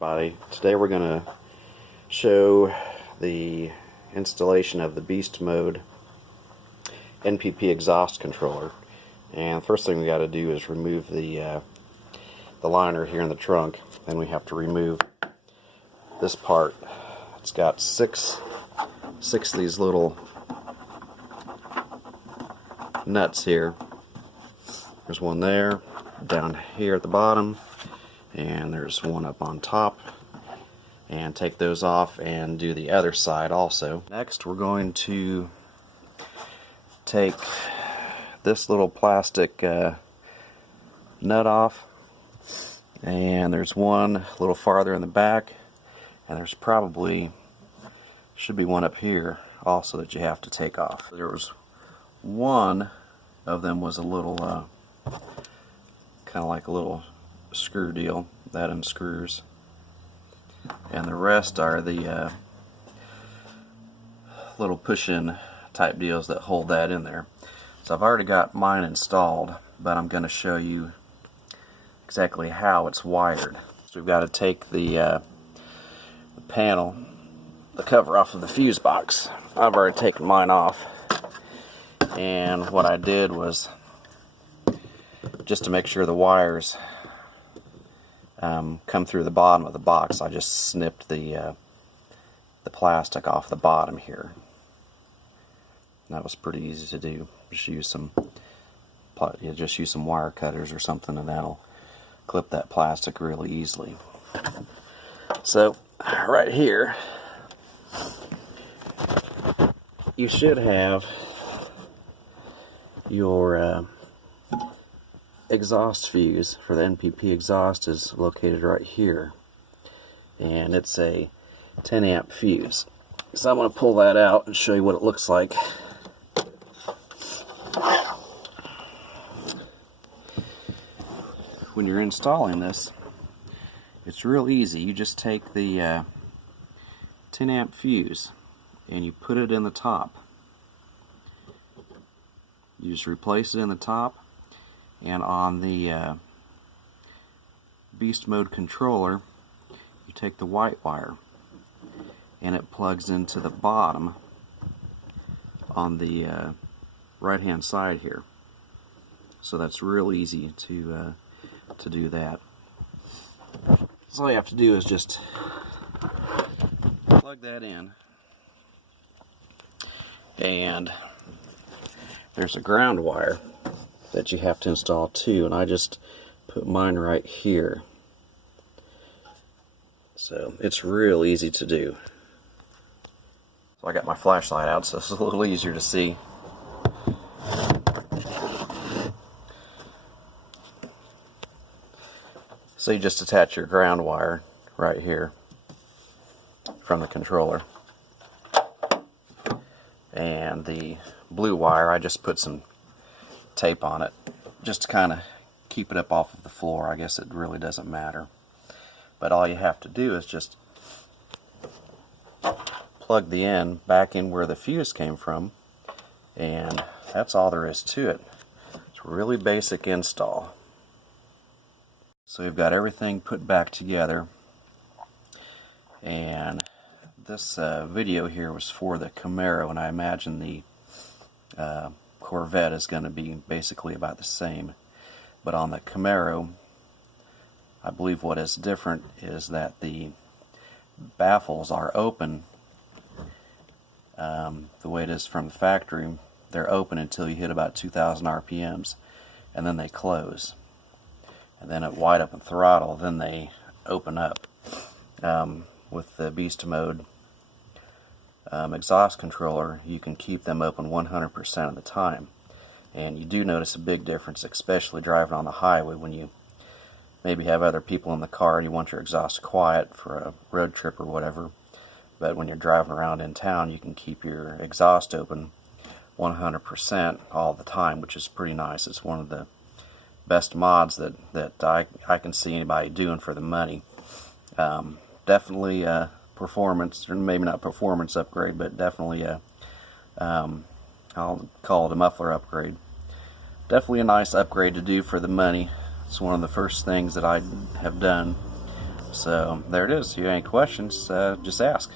Everybody, today we're going to show the installation of the Beast Mode NPP exhaust controller. And the first thing we got to do is remove the liner here in the trunk. Then we have to remove this part. It's got six of these little nuts here. There's one there, down here at the bottom, and there's one up on top. And take those off and do the other side also. Next we're going to take this little plastic nut off, and there's one a little farther in the back, and there's should be one up here also that you have to take off. There was one of them was a little kind of like a little screw deal that unscrews, and the rest are the little push-in type deals that hold that in there. So I've already got mine installed, but I'm going to show you exactly how it's wired. So we've got to take the panel, the cover off of the fuse box. I've already taken mine off, and what I did was, just to make sure the wires come through the bottom of the box, I just snipped the plastic off the bottom here. That was pretty easy to do. Just use some wire cutters or something, and that'll clip that plastic really easily. So right here you should have your exhaust fuse for the NPP exhaust is located right here, and it's a 10 amp fuse. So I'm going to pull that out and show you what it looks like. When you're installing this, it's real easy. You just take the 10 amp fuse and you put it in the top. You just replace it in the top, and on the Beast Mode controller you take the white wire and it plugs into the bottom on the right hand side here. So that's real easy to do that. So all you have to do is just plug that in, and there's a ground wire that you have to install too, and I just put mine right here. So it's real easy to do. So I got my flashlight out, so it's a little easier to see. So you just attach your ground wire right here from the controller, and the blue wire, I just put some tape on it just to kind of keep it up off of the floor. I guess it really doesn't matter, but all you have to do is just plug the end back in where the fuse came from, and that's all there is to it. It's a really basic install. So we've got everything put back together, and this video here was for the Camaro, and I imagine the Corvette is going to be basically about the same. But on the Camaro, I believe what is different is that the baffles are open. The way it is from the factory, they're open until you hit about 2,000 RPMs, and then they close. And then at wide open throttle, then they open up. With the Beast Mode exhaust controller, you can keep them open 100% of the time. And you do notice a big difference, especially driving on the highway when you maybe have other people in the car and you want your exhaust quiet for a road trip or whatever. But when you're driving around in town, you can keep your exhaust open 100% all the time, which is pretty nice. It's one of the best mods that I can see anybody doing for the money. Definitely performance, or maybe not performance upgrade, but definitely I'll call it a muffler upgrade. Definitely a nice upgrade to do for the money. It's one of the first things that I have done So there it is. If you have any questions, just ask.